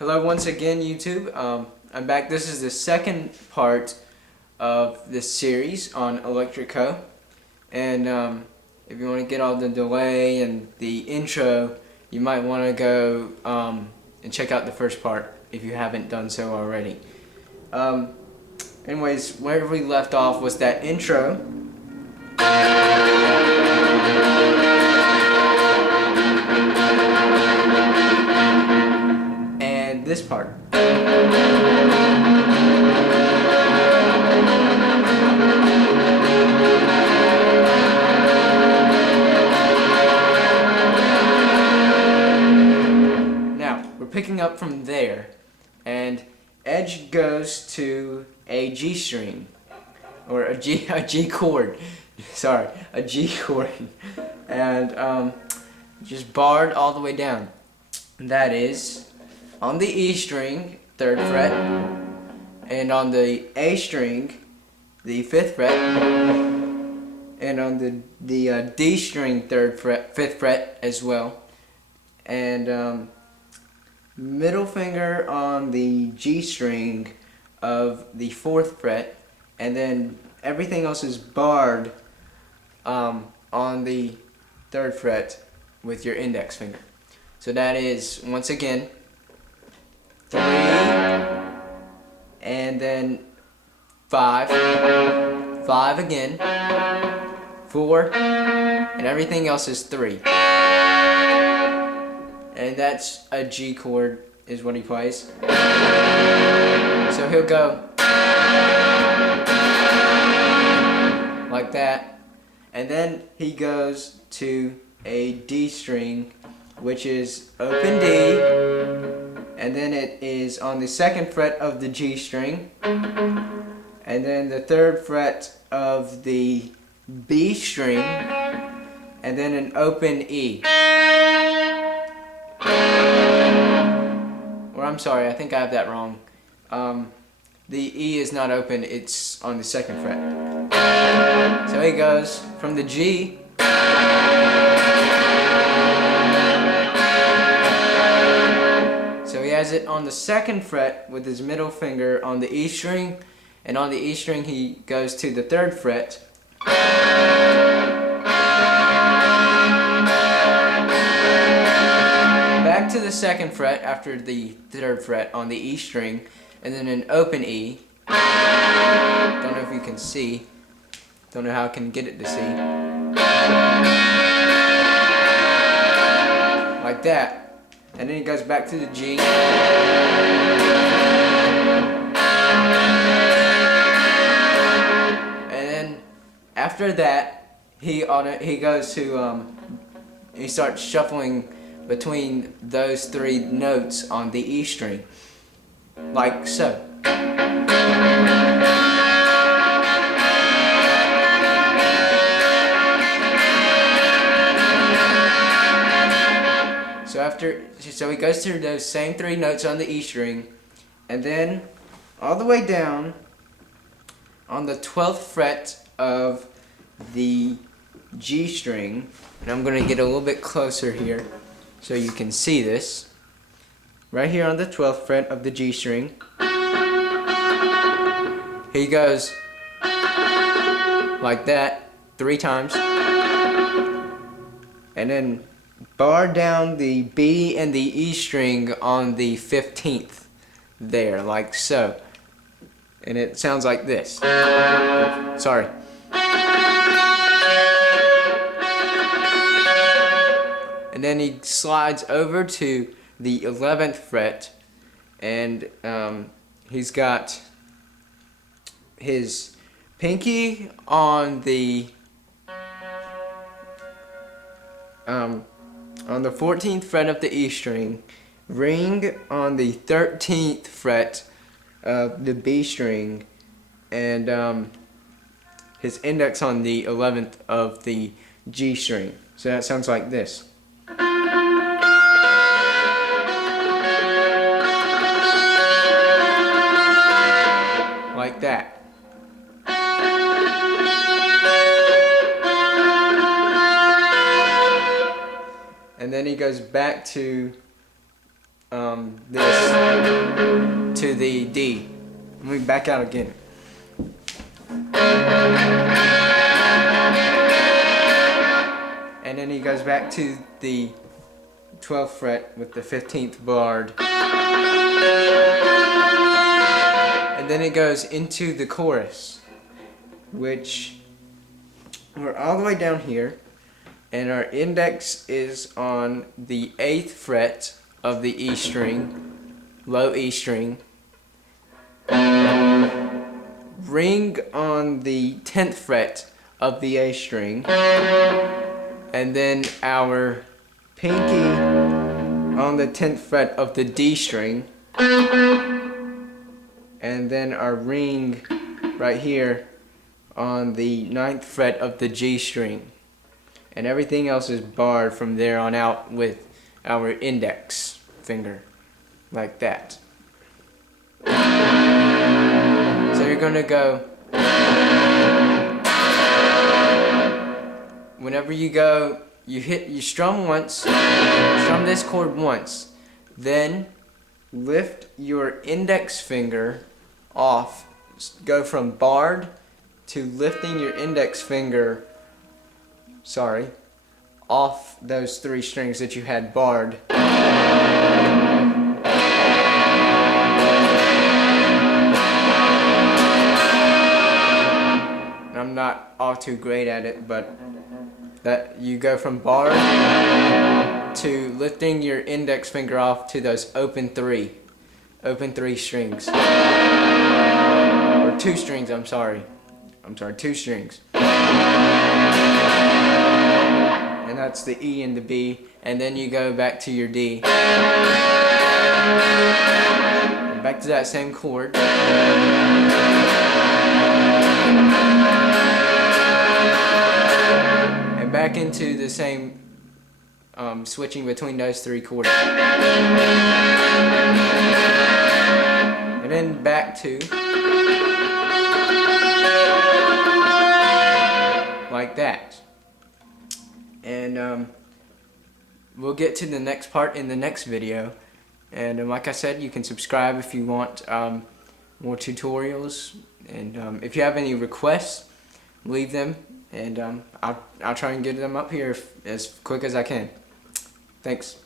Hello once again, YouTube. I'm back. This is the second part of this series on Electrico. And if you want to get all the delay and the intro, you might want to go and check out the first part if you haven't done so already. Anyways, where we left off was that intro. And this part. Now, we're picking up from there, and Edge goes to a G string, or a G chord. Sorry, a G chord, and just barred all the way down. That is on the E string, 3rd fret, and on the A string, the 5th fret, and on the D string, 5th fret as well, and middle finger on the G string of the 4th fret, and then everything else is barred on the 3rd fret with your index finger. So that is, once again, 3, and then 5, 5 again, 4, and everything else is 3. And that's a G chord is what he plays. So he'll go like that, and then he goes to a D string, which is open D, and then it is on the 2nd fret of the G string, and then the 3rd fret of the B string, and then an open E. Or I'm sorry, I think I have that wrong. The E is not open, it's on the 2nd fret. So he goes from the G So he has it on the 2nd fret with his middle finger on the E string, and on the E string he goes to the 3rd fret. Back to the 2nd fret after the 3rd fret on the E string, and then an open E. Don't know if you can see. Don't know how I can get it to see. Like that. And then he goes back to the G. And then after that, he goes to he starts shuffling between those 3 notes on the E string, like so. So he goes through those same 3 notes on the E string, and then all the way down on the 12th fret of the G string, and I'm going to get a little bit closer here so you can see this. Right here on the 12th fret of the G string, he goes like that 3 times, and then bar down the B and the E string on the 15th there, like so. And it sounds like this. Sorry. And then he slides over to the 11th fret, and he's got his pinky on the 14th fret of the E string, ring on the 13th fret of the B string, and his index on the 11th of the G string. So that sounds like this. Like that. And then he goes back to this to the D. Let me back out again. And then he goes back to the 12th fret with the 15th barred. And then it goes into the chorus, which we're all the way down here, and our index is on the 8th fret of the E string, low E string, ring on the 10th fret of the A string, and then our pinky on the 10th fret of the D string, and then our ring right here on the 9th fret of the G string. And everything else is barred from there on out with our index finger, like that. So you're gonna go, whenever you go, you strum once, strum this chord once, then lift your index finger off, go from barred to lifting your index finger, off those 3 strings that you had barred. I'm not all too great at it, but that you go from barred to lifting your index finger off to those open 3 strings, or 2 strings. 2 strings, and that's the E and the B, and then you go back to your D, and back to that same chord, and back into the same switching between those 3 chords, and then back to like that. And we'll get to the next part in the next video. And like I said, you can subscribe if you want more tutorials. And if you have any requests, leave them, and I'll try and get them up here as quick as I can. Thanks.